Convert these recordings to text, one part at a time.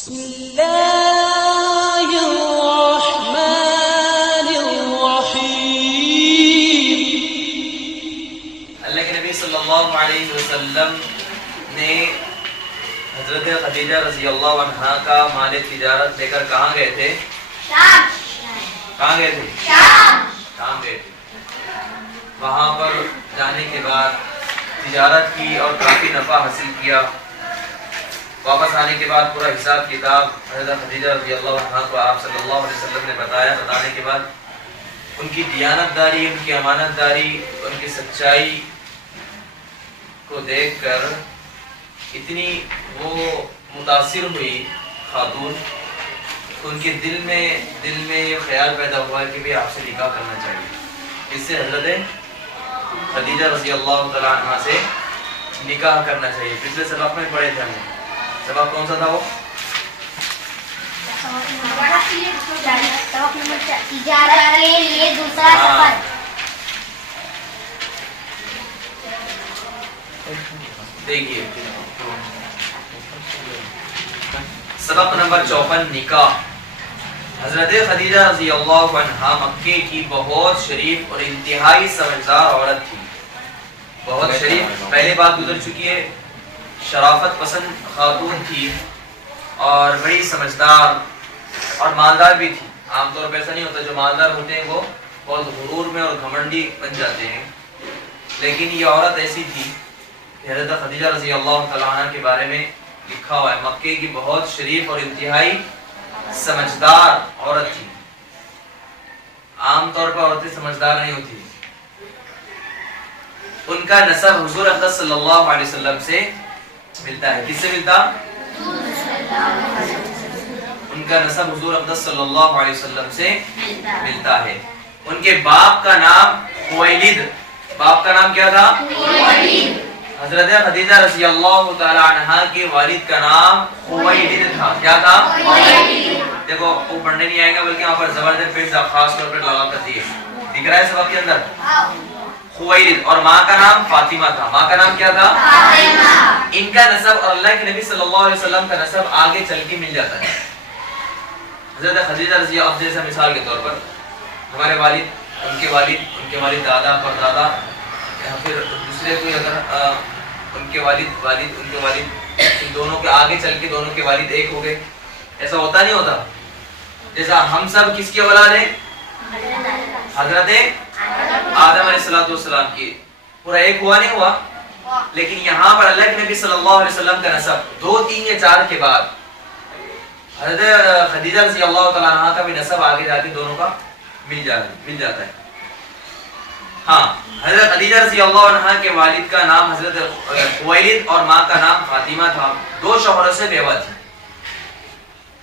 بسم اللہ الرحمن الرحیم۔ اللہ کے نبی صلی اللہ علیہ وسلم نے حضرت خدیجہ رضی اللہ عنہا کا مال تجارت لے کر کہاں گئے تھے؟ شام۔ کہاں گئے تھے؟ شام۔ شام گئے تھے۔ وہاں پر جانے کے بعد تجارت کی اور کافی نفع حاصل کیا۔ واپس آنے کے بعد پورا حساب کتاب حضرت خدیجہ رضی اللہ عنہا کو آپ صلی اللہ علیہ وسلم نے بتایا۔ بتانے کے بعد ان کی دیانت داری، ان کی امانت داری، ان کی سچائی کو دیکھ کر اتنی وہ متاثر ہوئی خاتون، ان کے دل میں یہ خیال پیدا ہوا کہ بھی آپ سے نکاح کرنا چاہیے۔ اس سے حضرت خدیجہ رضی اللہ تعالیٰ عنہ سے نکاح کرنا چاہیے۔ پچھلے سبق میں پڑھے تھے ہم نے، سبق کون سا تھا وہ؟ سبق نمبر 4، تجارت کے لیے دوسرا سفر۔ دیکھیے سبق نمبر 54، نکاح۔ حضرت خدیجہ رضی اللہ عنہا مکے کی بہت شریف اور انتہائی سمجھدار عورت تھی۔ بہت شریف، پہلے بات گزر چکی ہے، شرافت پسند خاتون تھی اور بڑی سمجھدار اور مالدار بھی تھی۔ عام طور پہ ایسا نہیں ہوتا، جو مالدار ہوتے ہیں وہ بہت غرور میں اور گھمنڈی بن جاتے ہیں، لیکن یہ عورت ایسی تھی کہ حضرت خدیجہ رضی اللہ تعالیٰ عنہ کے بارے میں لکھا ہوا ہے مکے کی بہت شریف اور انتہائی سمجھدار عورت تھی۔ عام طور پر عورتیں سمجھدار نہیں ہوتی۔ ان کا نسب حضور اقدس صلی اللہ علیہ وسلم سے ملتا ہے۔ کس سے ملتا؟ ان کا نسب حضور اقدس صلی اللہ علیہ وسلم سے ملتا ہے۔ ان کے باپ کا نام خویلد، باپ کا نام کیا تھا؟ حضرت خدیجہ رضی اللہ تعالی عنہا کے والد کا نام خویلد تھا۔ کیا تھا؟ دیکھو وہ پڑھنے نہیں آئے گا، بلکہ وہاں پر زبردست پیش خاص طور پر لگا کر دیے، دکھ رہا ہے سبق کے اندر خویلد۔ اور ماں کا نام فاطمہ تھا۔ ماں کا نام کیا تھا؟ فاطمہ۔ ان کا نسب اور اللہ کے نبی صلی اللہ علیہ وسلم کا نسب آگے چل کے مل جاتا ہے۔ حضرت خدیجہ رضی اللہ عنہا جیسے مثال کے طور پر ہمارے والد، ان کے والد دادا پر دادا، یا پھر دوسرے کوئی اگر ان کے والد ان دونوں کے آگے چل کے دونوں کے والد ایک ہو گئے، ایسا ہوتا نہیں ہوتا؟ جیسا ہم سب کس کی اولاد ہیں؟ حضرت آدم علیہ السلام کی، پورا ایک ہوا نہیں ہوا؟ لیکن یہاں پر اللہ کے نبی صلی اللہ علیہ وسلم کا نسب 2، 3 یا 4 کے بعد حضرت خدیجہ رضی اللہ تعالیٰ عنہ کا بھی نسب آگے جا کے دونوں کا مل جاتا ہے۔ ہاں، حضرت خدیجہ رضی اللہ عنہ کے والد کا نام حضرت خویلد اور ماں کا نام فاطمہ تھا۔ 2 شوہروں سے بیوہ تھی۔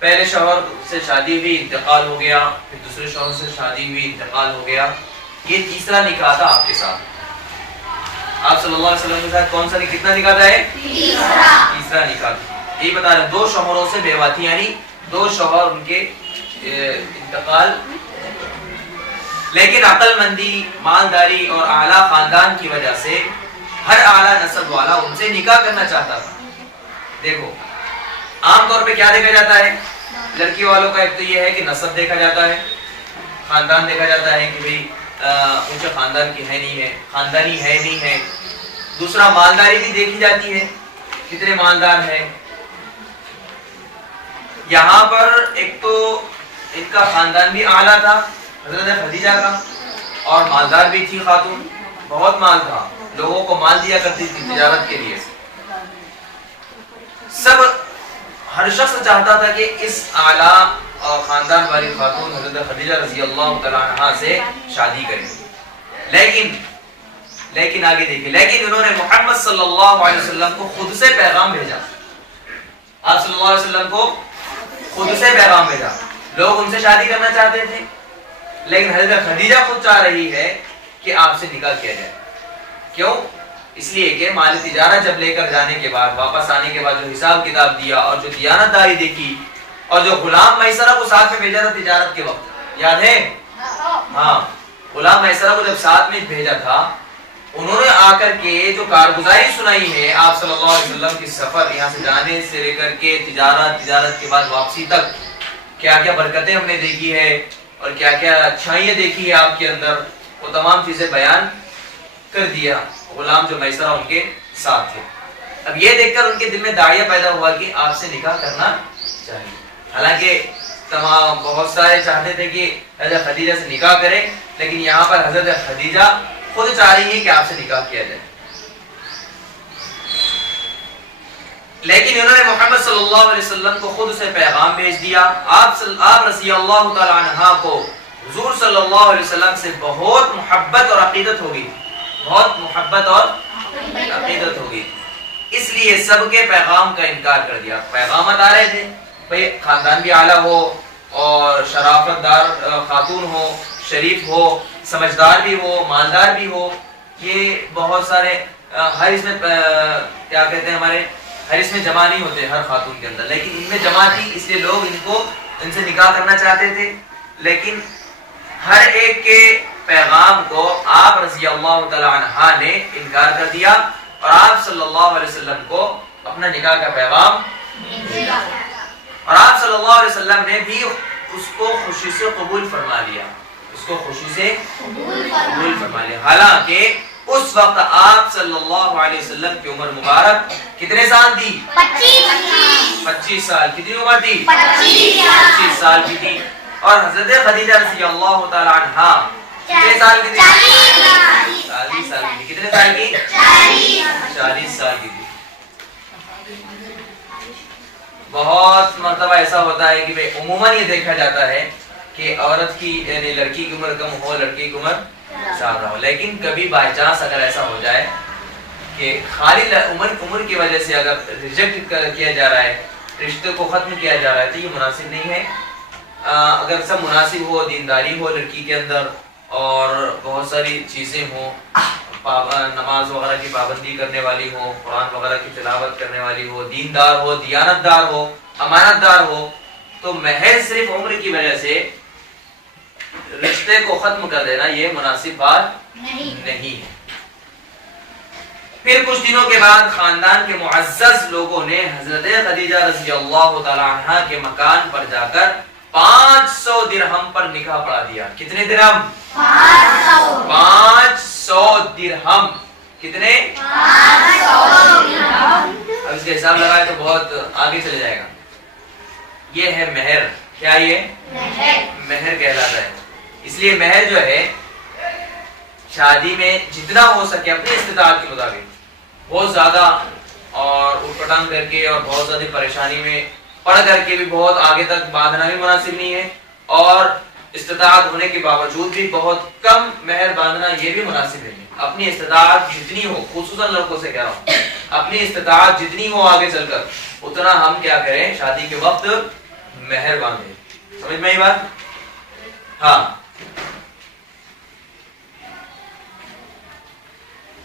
پہلے شوہر سے شادی ہوئی، انتقال ہو گیا، پھر دوسرے شوہر سے شادی ہوئی، انتقال ہو گیا۔ یہ تیسرا نکاح تھا آپ کے ساتھ۔ آپ صلی اللہ علیہ وسلم کے ساتھ کون سا کتنا نکاح تھا؟ تیسرا نکاح تھا۔ یہی بتا رہے 2 شوہروں سے بیوہ تھی، یعنی 2 شوہر ان کے انتقال، لیکن عقل مندی، مالداری اور اعلیٰ خاندان کی وجہ سے ہر اعلیٰ نسب والا ان سے نکاح کرنا چاہتا تھا۔ دیکھو عام طور پہ کیا دیکھا جاتا ہے لڑکی والوں کا؟ ایک تو یہ ہے کہ نسب دیکھا جاتا ہے، خاندان دیکھا جاتا ہے کہ بھئی اونچے خاندان کی ہے نہیں ہے، خاندانی ہے نہیں ہے۔ دوسرا مالداری بھی دیکھی جاتی ہے، کتنے مالدار ہیں۔ یہاں پر ایک تو ان کا خاندان بھی اعلیٰ تھا حضرت خدیجہ کا، اور مالدار بھی تھی خاتون، بہت مال تھا، لوگوں کو مال دیا کرتی تھی تجارت کے لیے۔ ہر شخص چاہتا تھا کہ اس اعلیٰ اور خاندان والی خاتون حضرت خدیجہ رضی اللہ تعالیٰ عنہ سے شادی کرے۔ لیکن آگے دیکھیں، لیکن انہوں نے محمد صلی اللہ علیہ وسلم کو خود سے پیغام بھیجا۔ آپ صلی اللہ علیہ وسلم کو خود سے پیغام بھیجا۔ لوگ ان سے شادی کرنا چاہتے تھے، لیکن حضرت خدیجہ خود چاہ رہی ہے کہ آپ سے نکاح کیا جائے۔ کیوں؟ اس لیے کہ مال تجارت جب لے کر جانے کے بعد، واپس آنے کے بعد جو حساب کتاب دیا اور جو دیانت داری دیکھی اور جو غلام میسرہ کو ساتھ میں بھیجا تھا تجارت کے وقت، یاد ہے؟ ہاں، غلام میسرہ کو جب ساتھ میں بھیجا تھا انہوں نے آ کر کے جو کارگزاری سنائی ہے آپ صلی اللہ علیہ وسلم کی سفر یہاں سے جانے سے لے کر کے تجارت کے بعد واپسی تک کیا کیا برکتیں ہم نے دیکھی ہے اور کیا کیا اچھائیاں دیکھی ہے آپ کے اندر، وہ تمام چیزیں بیان کر دیا غلام جو میسرہ ان کے ساتھ تھے۔ اب یہ دیکھ کر ان کے دل میں داعیہ پیدا ہوا کہ آپ سے نکاح کرنا چاہیے، حالانکہ تمام بہت سارے چاہتے تھے کہ حضرت خدیجہ سے نکاح کریں، لیکن یہاں پر حضرت خدیجہ خود چاہ رہی ہیں کہ آپ سے نکاح کیا جائے۔ لیکن انہوں نے محمد صلی اللہ علیہ وسلم کو خود سے پیغام بھیج دیا۔ آپ رضی اللہ تعالی عنہ کو حضور صلی اللہ علیہ وسلم سے بہت محبت اور عقیدت ہوگی، بہت محبت اور عقیدت ہوگی، اس لیے سب کے پیغام کا انکار کر دیا۔ پیغامات آ رہے تھے، بھئی خاندان بھی اعلیٰ ہو اور شرافت دار خاتون ہو، شریف ہو، سمجھدار بھی ہو، مالدار بھی ہو، یہ بہت سارے ہر اس میں کیا کہتے ہیں ہمارے ہر اس میں جمع نہیں ہوتے ہر خاتون کے اندر، لیکن ان میں جمع تھی، اس لیے لوگ ان سے نکاح کرنا چاہتے تھے۔ لیکن ہر ایک کے پیغام کو آپ رضی اللہ تعالی عنہ نے انکار کر دیا اور آپ صلی اللہ علیہ وسلم کو اپنا نکاح کا پیغام دیا، اور آپ صلی اللہ علیہ وسلم نے بھی اس کو خوشی سے قبول فرما لیا، اس کو خوشی سے قبول فرما لیا۔ حالانکہ اس وقت آپ صلی اللہ علیہ وسلم کی عمر مبارک کتنے سال تھی؟ 25 سال۔ کتنی عمر تھی؟ 25 سال کی تھی۔ اور حضرت خدیجہ رضی اللہ تعالی عنہا کتنے سال کی تھی؟ 40 سال کی۔ کتنے سال کی؟ 40 سال کی تھی۔ بہت مرتبہ ایسا ہوتا ہے کہ عموماً یہ دیکھا جاتا ہے کہ عورت کی یعنی لڑکی کی عمر کم ہو، لڑکی کی عمر زیادہ ہو، لیکن کبھی بائی چانس اگر ایسا ہو جائے کہ خالی عمر کی وجہ سے اگر ریجیکٹ کیا جا رہا ہے، رشتے کو ختم کیا جا رہا ہے، تو یہ مناسب نہیں ہے۔ اگر سب مناسب ہو، دینداری ہو لڑکی کے اندر اور بہت ساری چیزیں ہوں، نماز وغیرہ کی پابندی کرنے والی ہو، قرآن وغیرہ کی تلاوت کرنے والی ہو، دیندار ہو، دیانت دار ہو، امانت دار ہو، تو محض صرف عمر کی وجہ سے رشتے کو ختم کر دینا یہ مناسب بات نہیں ہے۔ پھر کچھ دنوں کے بعد خاندان کے معزز لوگوں نے حضرت خدیجہ رضی اللہ تعالی عنہا کے مکان پر جا کر 500 درہم پر نکاح پڑھا دیا۔ کتنے درہم؟ 500 درہم۔ کتنے؟ 500 درہم۔ اب اس کے حساب لگائے تو بہت آگے چلے جائے گا۔ یہ ہے مہر۔ کیا یہ؟ مہر کہلاتا ہے۔ اس لیے مہر جو ہے شادی میں جتنا ہو سکے اپنی استطاعت کے مطابق، بہت زیادہ اور اٹھ پٹانگ کر کے اور بہت زیادہ پریشانی میں پڑھ کر کے بھی بہت آگے تک باندھنا بھی مناسب نہیں ہے، اور استطاعت ہونے کے باوجود بھی بہت کم مہر باندھنا یہ بھی مناسب نہیں ہے۔ اپنی استطاعت جتنی ہو، خصوصاً لڑکوں سے کہہ رہا ہوں، اپنی استطاعت جتنی ہو آگے چل کر اتنا ہم کیا کریں، شادی کے وقت مہر باندھیں۔ سمجھ میں یہ بات؟ ہاں۔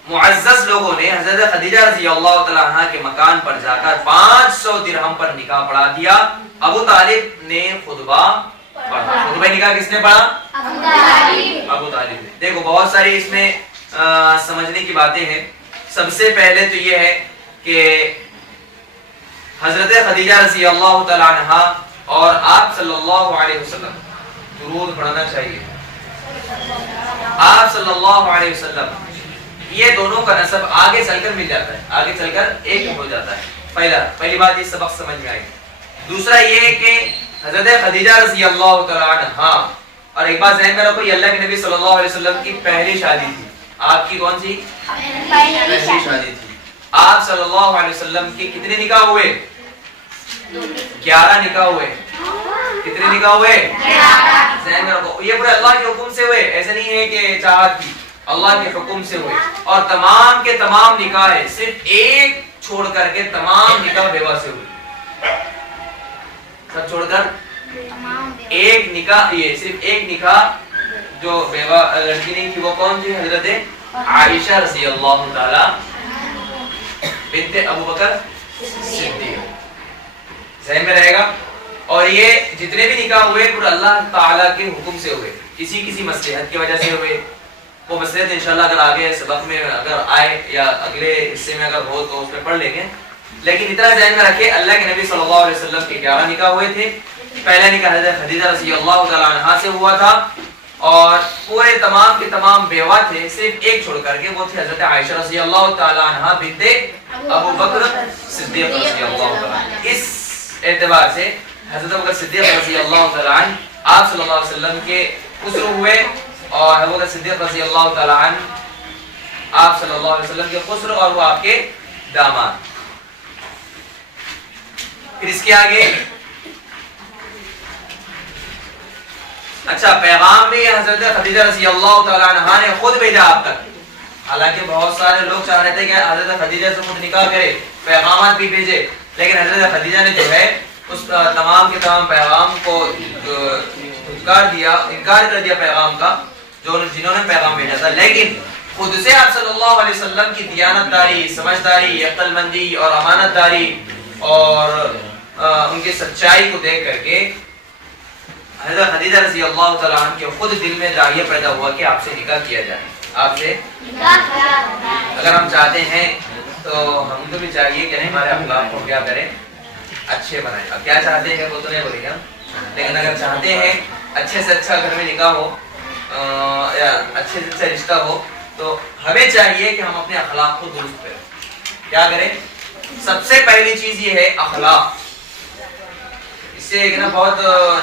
معزز لوگوں نے حضرت خدیجہ رضی اللہ تعالی عنہ کے مکان پر جا کر 500 درہم پر نکاح پڑھا دیا۔ ابو طالب نے خطبہ پڑھا۔ خطبہ نکاح کس نے پڑھا؟ ابو طالب نے۔ دیکھو بہت ساری اس میں سمجھنے کی باتیں ہیں۔ سب سے پہلے تو یہ ہے کہ حضرت خدیجہ رضی اللہ تعالی عنہ اور آپ صلی اللہ علیہ وسلم درود پڑھنا چاہیے۔ آپ صلی اللہ علیہ وسلم یہ دونوں کا نسب آگے چل کر مل جاتا ہے، آگے چل کر ایک ہو جاتا ہے۔ پہلی بات یہ سبق سمجھ میں آئی۔ دوسرا یہ کہ حضرت خدیجہ رضی اللہ تعالی عنہا، اور ایک بات ذہن میں رکھو، یہ اللہ کے نبی صلی اللہ علیہ وسلم کی پہلی شادی تھی۔ آپ کی کون سی؟ پہلی شادی تھی۔ آپ صلی اللہ علیہ وسلم کے کتنے نکاح ہوئے؟ 11 نکاح ہوئے۔ کتنے نکاح ہوئے؟ 11۔ ذہن میں رکھو، یہ پورے اللہ کے حکم سے ہوئے، ایسے نہیں ہے کہ چاہت کی، اللہ کے حکم سے ہوئے۔ اور تمام کے تمام نکاح صرف ایک چھوڑ کر کے تمام نکاح بیوہ سے ہوئے۔ سب چھوڑ کر ایک نکاح، یہ صرف ایک نکاح جو بیوہ لڑکی نہیں تھی وہ کون تھی؟ حضرت عائشہ رضی اللہ تعالی بنت ابو بکر صدیق۔ ذہن میں رہے گا۔ اور یہ جتنے بھی نکاح ہوئے پورے اللہ تعالیٰ کے حکم سے ہوئے، کسی مصلحت کی وجہ سے ہوئے، وہ مسئلے تو انشاءاللہ اگر آگے سبق میں اگر آئے یا اگلے حصے میں اگر ہو تو اس میں پڑھ لیں گے. لیکن اتنا ذہن میں رکھے اللہ کے نبی صلی اللہ علیہ وسلم کے 11 نکاح ہوئے تھے. پہلا نکاح حضرت خدیجہ رضی اللہ تعالی عنہا سے ہوا تھا اور پورے تمام کے تمام بیوہ تھے صرف ایک چھوڑ کر کے, وہ تھی حضرت عائشہ رضی اللہ تعالی عنہا بنت ابو بکر صدیق رضی اللہ تعالی عنہ. اس اعتبار سے حضرت ابو بکر صدیق رضی اللہ تعالی عنہ آپ صلی اللہ علیہ وسلم کے خسرو ہوئے اور ابو بکر صدیق رضی اللہ تعالی عنہ آپ صلی اللہ علیہ وسلم کے خسرو اور وہ آپ کے داماد. پھر اس کے آگے اچھا پیغام بھی حضرت خدیجہ رضی اللہ تعالی عنہا نے خود بھیجا آپ تک. حالانکہ بہت سارے لوگ چاہ رہے تھے کہ حضرت خدیجہ سے خود نکاح کرے, پیغامات بھی بھیجے, لیکن حضرت خدیجہ نے جو ہے اس تمام کے تمام پیغام کو انکار کر دیا پیغام کا جنہوں نے پیغام بھیجا تھا. لیکن خود سے آپ صلی اللہ علیہ وسلم کی دیانت داری, سمجھداری, عقل مندی اور امانت داری اور ان کی سچائی کو دیکھ کر کے حضرت خدیجہ رضی اللہ تعالیٰ عنہ کے خود دل میں داعیہ پیدا ہوا کہ آپ سے نکاح کیا جائے. آپ سے اگر ہم چاہتے ہیں تو ہم کو بھی چاہیے کہ نہیں ہمارے اخلاق کو کیا کریں, اچھے بنائیں. اب کیا چاہتے ہیں وہ تو نہیں بولیں گے, لیکن اگر چاہتے ہیں اچھے سے اچھا گھر میں نکاح ہو یا اچھے سے اچھا رشتہ ہو تو ہمیں چاہیے کہ ہم اپنے اخلاق کو درست کریں. کیا کریں؟ سب سے پہلی چیز یہ ہے اخلاق. اس سے ایک نا بہت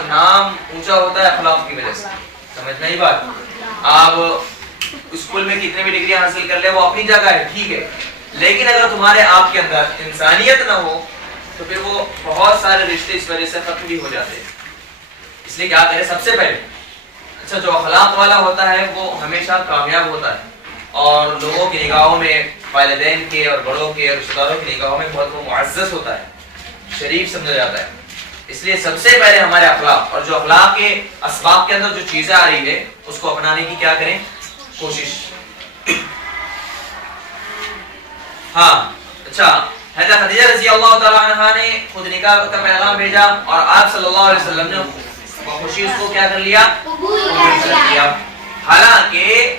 نام اونچا ہوتا ہے اخلاق کی وجہ سے. سمجھنا ہی بات. آپ اسکول میں کتنے بھی ڈگریاں حاصل کر لیں وہ اپنی جگہ ہے, ٹھیک ہے, لیکن اگر تمہارے آپ کے اندر انسانیت نہ ہو تو پھر وہ بہت سارے رشتے اس وجہ سے ختم بھی ہو جاتے ہیں. اس لیے کیا کریں سب سے پہلے اچھا جو اخلاق والا ہوتا ہے وہ ہمیشہ کامیاب ہوتا ہے اور لوگوں کی نگاہوں میں, والدین کے اور بڑوں کے اور رشتہ داروں کی نگاہوں میں بہت وہ معزز ہوتا ہے, شریف سمجھا جاتا ہے. اس لیے سب سے پہلے ہمارے اخلاق اور جو اخلاق کے اسباب کے اندر جو چیزیں آ رہی ہے اس کو اپنانے کی کیا کریں کوشش. ہاں اچھا حضرت خدیجہ رضی اللہ تعالی عنہا نے خود نکاح کا پیغام بھیجا اور آپ صلی اللہ علیہ وسلم نے خوشی اس کو کیا کر لیا, قبول کر لیا. حالانکہ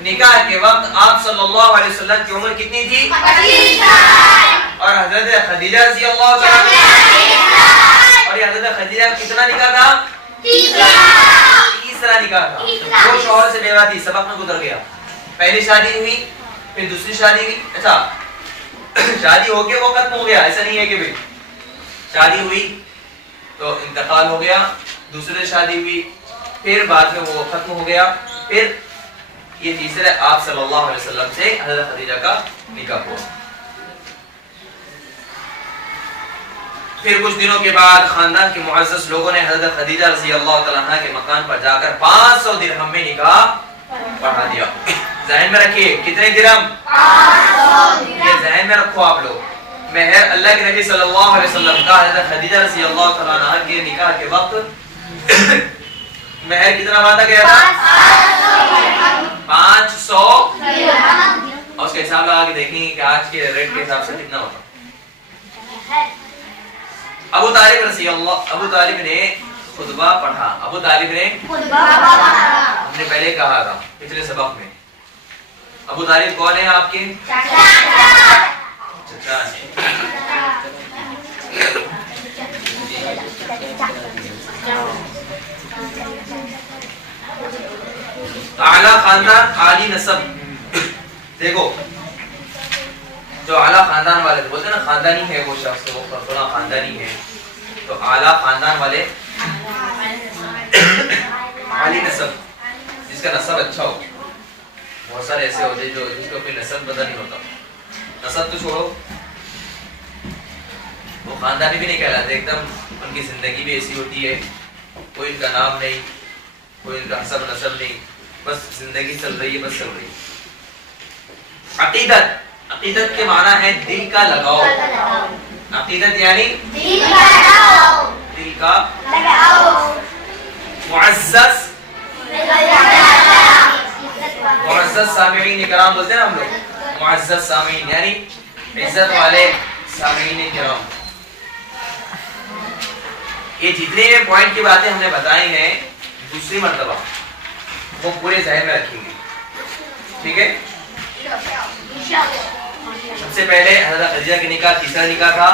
نکاح کے وقت آپ صلی اللہ علیہ وسلم کی عمر کتنی تھی؟ 25 سال. اور حضرت خدیجہ رضی اللہ تعالی عنہا اور حضرت خدیجہ کتنا نکاح تھا؟ تیسرا نکاح تھا. وہ شوہر سے بیوہ تھی, سبق میں گزر گیا. پہلی شادی ہوئی, پھر دوسری شادی ہوئی. اچھا شادی ہو کے وہ ختم ہو گیا, ایسا نہیں ہے کہ بھئی شادی ہوئی تو انتقال ہو گیا, دوسری شادی ہوئی پھر بعد میں وہ ختم ہو گیا, پھر یہ تیسرے آپ صلی اللہ علیہ وسلم سے حضرت خدیجہ کا نکاح ہوا. پھر کچھ دنوں کے بعد خاندان کے معزز لوگوں نے حضرت خدیجہ رضی اللہ تعالیٰ عنہ کے مکان پر جا کر 500 درہم میں نکاح پڑھا دیا. ذہن میں رکھیے کتنے درہم؟ 500 درہم. یہ ذہن میں رکھو آپ لوگ. مہر اللہ کے نبی صلی اللہ علیہ وسلم کا حضرت خدیجہ رضی اللہ تعالیٰ عنہ کے نکاح کے وقت مہر کتنا وعدہ گیا تھا؟ 500 درہم. اور اس کے حساب لگا کے دیکھیں کہ آج کے ریٹ کے حساب سے کتنا ہوتا. ابو طالب نے خطبہ پڑھا. ابو طالب نے ہم نے پہلے کہا تھا پچھلے سبق میں. ابو طالب کون ہے آپ کے؟ چچا اعلیٰ خاندان, عالی نسب. دیکھو جو اعلیٰ خاندان والے تھے, بولتے ہیں نا خاندانی ہے وہ شخص, وہ فلاں خاندانی ہے, تو اعلیٰ خاندان والے عالی نسب جس کا نسب اچھا ہو. بہت سارے ایسے ہوتے ہیں جو جس کو کوئی نسب پتہ نہیں ہوتا. نسب تو چھوڑو, وہ خاندانی بھی نہیں کہلاتے, ایک دم ان کی زندگی بھی ایسی ہوتی ہے, کوئی ان کا نام نہیں, کوئی ان کا حسب نسب نہیں, بس زندگی چل رہی ہے, بس چل رہی ہے. عقیدت, عقیدت کے معنی ہے دل کا لگاؤ. عقیدت یعنی دل کا لگاؤ, دل کا لگاؤ. معزز, معزز سامعین کرام بولتے ہیں ہم لوگ, معزز سامعین یعنی عزت والے سامعین کرام. یہ جتنے پوائنٹ کی باتیں ہم نے بتائی ہیں دوسری مرتبہ وہ پورے ذہن میں رکھیں گے. ٹھیک ہے. سب سے پہلے حضرت خدیجہ کی نکاح تیسرا نکاح تھا.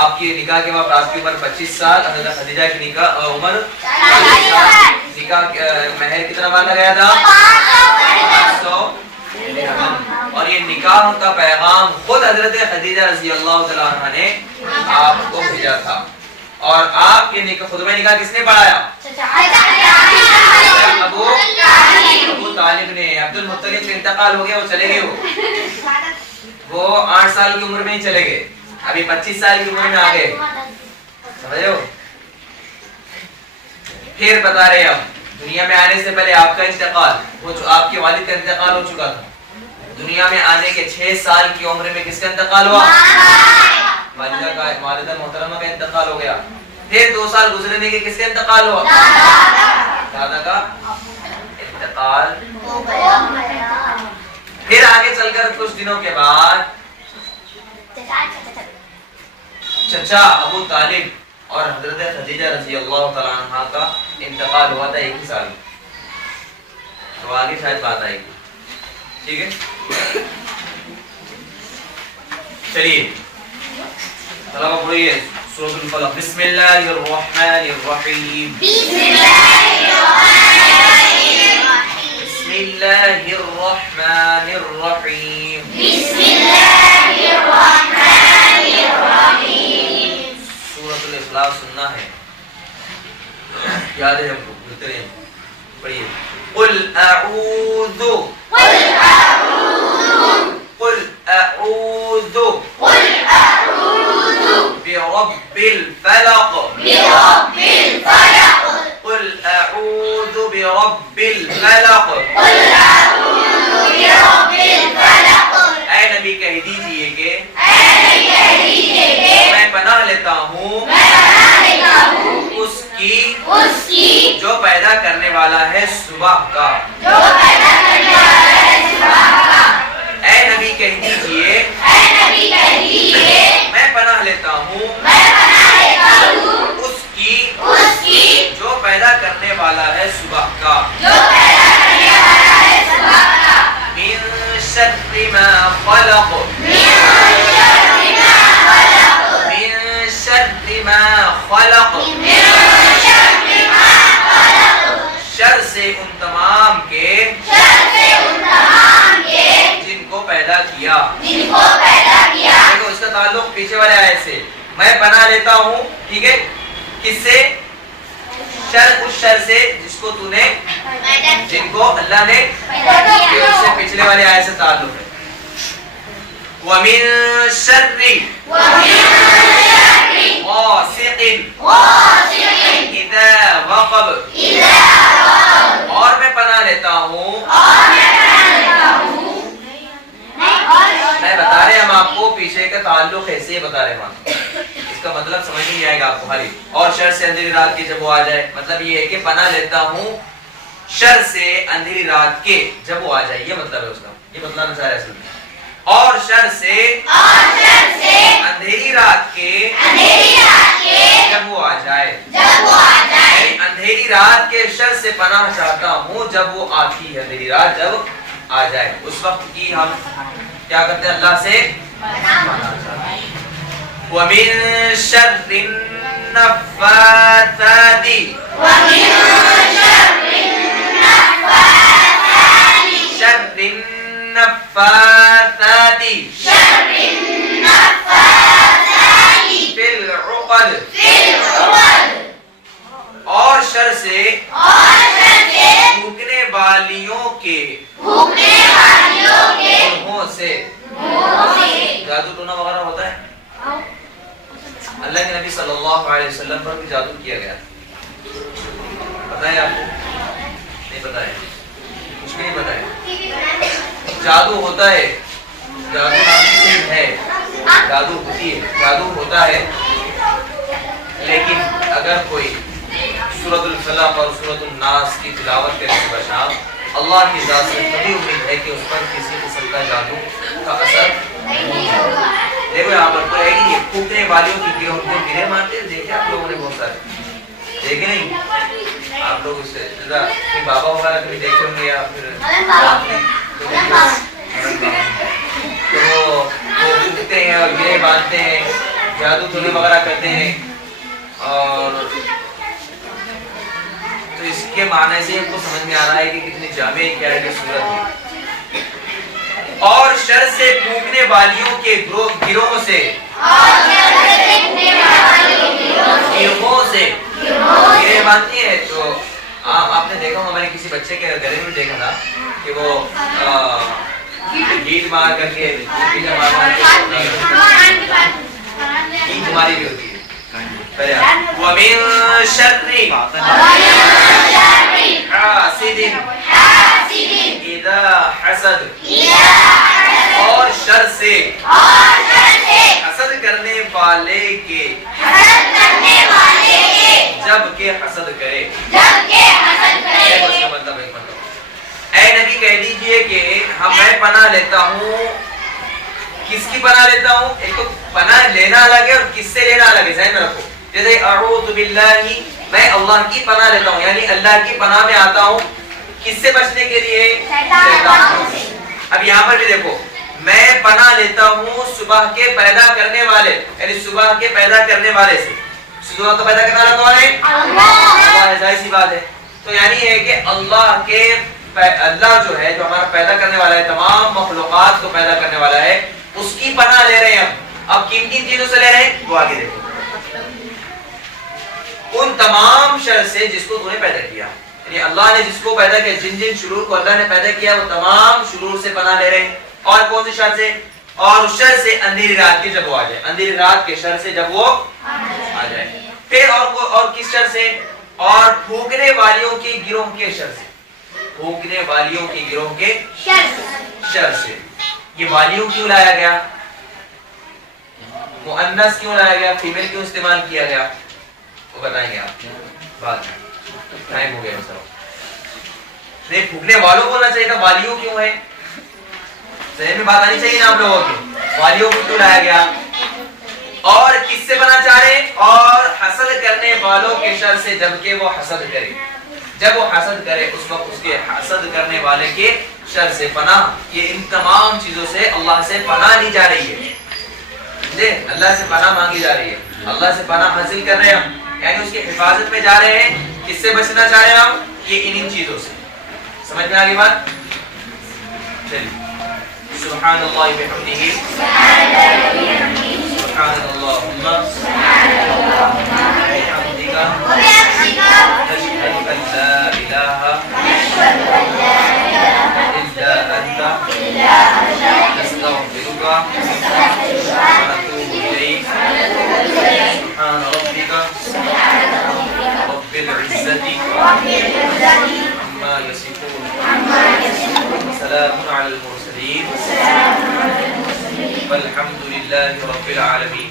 آپ کی نکاح کے بعد آپ کی عمر 25 سال, حضرت خدیجہ کی نکاح عمر 40 سال. نکاح مہر کتنا مانا گیا تھا؟ 500. اور یہ نکاح کا پیغام خود حضرت خدیجہ رضی اللہ تعالیٰ عنہ نے آپ کو بھیجا تھا. اور آپ کے خطبہ نکاح کس نے پڑھایا؟ ابو طالب نے. عبد المطلب کا انتقال ہو گیا, وہ چلے گئے, وہ 8 سال کی عمر میں ہی چلے گئے, ابھی 25 سال کی عمر میں آ گئے. سمجھے ہو؟ پھر بتا رہے اب دنیا میں آنے سے پہلے آپ کا انتقال, وہ جو آپ کے والد کا انتقال ہو چکا تھا. دنیا میں آنے کے 6 سال کی عمر میں کس کا انتقال ہوا؟ والدہ محترمہ کا انتقال ہو گیا. پھر 2 سال گزرنے کے کس کا انتقال ہوا؟ دادا کا انتقال ہو گیا. پھر آگے چل کر کچھ دنوں کے بعد چچا ابو طالب اور حضرت خدیجہ رضی اللہ تعالیٰ عنہ کا انتقال ہوا تھا 1 ہی سال. تو آگے شاید بات آئے گی. ٹھیک ہے, چلیے طلبہ پڑھیے سورۃ الفلق. بسم اللہ الرحمن الرحیم. بسم اللہ الرحمن الرحیم. سورۃ الاخلاص سننا ہے, یاد ہے ہم کو, بولتے رہیں. پڑھیے قل اعوذ برب الفلق. قل اعوذ برب الفلق. اے نبی کہہ دیجئے کہ میں پناہ لیتا ہوں اس کی جو پیدا کرنے والا ہے صبح کا. اے نبی کہہ دیجئے میں پناہ لیتا ہوں اس کی جو پیدا کرنے والا ہے صبح کا. من شر ما خلق. من شر ما خلق. شر سے ان تمام کے جن کو پیدا کیا. دیکھو اس کا تعلق پیچھے والے آیت سے. میں پناہ لیتا ہوں, ٹھیک ہے, کس سے؟ اس شر سے جس کو تو نے, جن کو اللہ نے, یہ اس سے پچھلے والے آیت سے تعلق ہے. وَمِن شَرِّ غَاسِقٍ إِذَا وَقَبَ. اور میں پناہ لیتا ہوں, میں بتا رہے ہم آپ کو پیچھے کا تعلق ایسے ہی بتا رہے ہیں, اس کا مطلب سمجھ نہیں آئے گا آپ کو خالی. اور شر سے اندھیری رات کے جب وہ آ جائے, مطلب یہ ہے کہ پناہ لیتا ہوں شر سے اندھیری رات کے جب وہ آ جائے, یہ مطلب ہے اس کا, یہ بتلانا چاہ رہا ہے اصل میں. اور شر سے اندھیری رات کے جب وہ آ جائے, اندھیری رات کے شر سے پناہ چاہتا ہوں جب وہ آتی ہے, اندھیری رات جب آ جائے, اس وقت کی ہم کیا کرتے ہیں, اللہ سے پناہ چاہتے ہیں. وَمِن شَرِّ النَّفَّاثَاتِ. شَرِّ النَّفَّاثَاتِ فِي الْعُقَدِ. اور شر سے پھونکنے والیوں کے منہوں سے. جادو ٹونا وغیرہ ہوتا ہے, اللہ کے نبی صلی اللہ علیہ وسلم پر بھی جادو کیا گیا, پتہ ہے آپ کو؟ نہیں پتہ ہے, کچھ بھی نہیں پتہ ہے. جادو ہوتا ہے, جادو نام کی چیز ہے, جادو ہوتی ہے, جادو ہوتا ہے, لیکن اگر کوئی سورۃ الفلق اور سورۃ الناس کی تلاوت کرے تو بشار اللہ کی ذات سے کبھی امید ہے کہ اس پر کسی قسم کا جادو کا اثر نہیں ہوگا. دیکھو یہاں پر ہے کہ یہ پھونکنے والیوں کی گرے مارتے ہیں, دیکھے آپ لوگوں نے بہت سارے, دیکھے نہیں آپ لوگ, اس سے بابا وغیرہ کبھی دیکھے ہوں گے یا پھر تو وہ اٹھتے ہیں اور یہ باندھتے ہیں، جادو ٹونے وغیرہ کرتے ہیں، اور تو اس کے معنی سے ہم کو سمجھ میں آ رہا ہے کہ کتنی جامع کیا ہے کہ صورت ہے۔ اور شر سے پھونکنے والیوں کے گروہوں سے گرے باندھتی ہے۔ تو آپ نے دیکھا میں نے کسی بچے کے گلے میں دیکھا تھا کہ وہ گیٹ مار کر کے بیماری بھی ہوتی ہے۔ وَمِن شَرِّ حاسد اذا حسد، اور شر سے حسد کرنے والے کے جب کہ حسد کرے۔ اے نبی کہہ دیجئے کہ میں پناہ لیتا ہوں، کس کی پناہ لیتا ہوں؟ ایک تو پناہ لینا الگ ہے اور کس سے لینا الگ ہے، ذہن میں رکھو۔ جیسے اعوذ باللہ، میں اللہ کی پناہ لیتا ہوں، یعنی اللہ کی پناہ میں آتا ہوں کس سے بچنے کے لیے؟ شیطان سے۔ اب یہاں پر بھی دیکھو، میں پناہ لیتا ہوں صبح کے پیدا کرنے والے، یعنی صبح کے پیدا کرنے والے سے۔ صبح کا پیدا کرنے والا کون ہے؟ اللہ ہے، ظاہر سی بات ہے۔ تو یعنی ہے کہ اللہ جو ہے، جو ہمارا پیدا کرنے والا ہے، تمام مخلوقات کو پیدا کرنے والا ہے، اس کی پناہ لے رہے ہیں ہم۔ اب کن کن چیزوں سے لے رہے ہیں وہ آگے دیکھو۔ ان تمام شر سے جس کو تو نے پیدا کیا، یعنی اللہ نے جس کو پیدا کیا، جن شرور کو اللہ نے پیدا کیا، وہ تمام شرور سے پناہ لے رہے ہیں۔ اور کون سی شر سے؟ اور اس شر سے اندھیری رات کے جب وہ آ جائے، اندھیری رات کے شر سے جب وہ آ جائے۔ پھر اور کس شر سے؟ اور پھونکنے والیوں کے گروہ کے شر سے، پھونکنے والیوں کے گروہ کے شر سے۔ یہ والیوں کیوں لایا گیا؟ مؤنث کیوں لایا گیا؟ فیمیل کیوں استعمال کیا گیا؟ وہ بتائیں گے آپ بعد میں، ٹائم ہو گیا سر۔ نہیں، پھونکنے والوں بولنا چاہیے تھا، والیوں کیوں ہے؟ ذہن میں بات آنی چاہیے نا آپ لوگوں کی، والیوں کو کیوں لایا گیا؟ اور کس سے بنا چاہ رہے؟ اور حسد کرنے والوں کے شر سے، جبکہ وہ حسد کرے۔ جب وہ حسد کرے اس وقت اس کے حسد کرنے والے کے شر سے پناہ۔ یہ ان تمام چیزوں سے اللہ سے پناہ لی جا رہی ہے، اللہ سے پناہ مانگی جا رہی ہے، اللہ سے پناہ حاصل کر رہے ہیں ہم، یعنی اس کی حفاظت میں جا رہے ہیں۔ کس سے بچنا چاہ رہے ہیں ہم؟ یہ ان چیزوں سے۔ سمجھ میں آگے بات؟ چلیے، سبحان اللہ بحمدہ، سبحان اللہم بحمدک، نشہد ان لا الہ الا انت، نستغفرک ونتوب الیک۔ سبحان ربک رب العزة عما يصفون، سلام على المرسلين، والحمد لله رب العالمين۔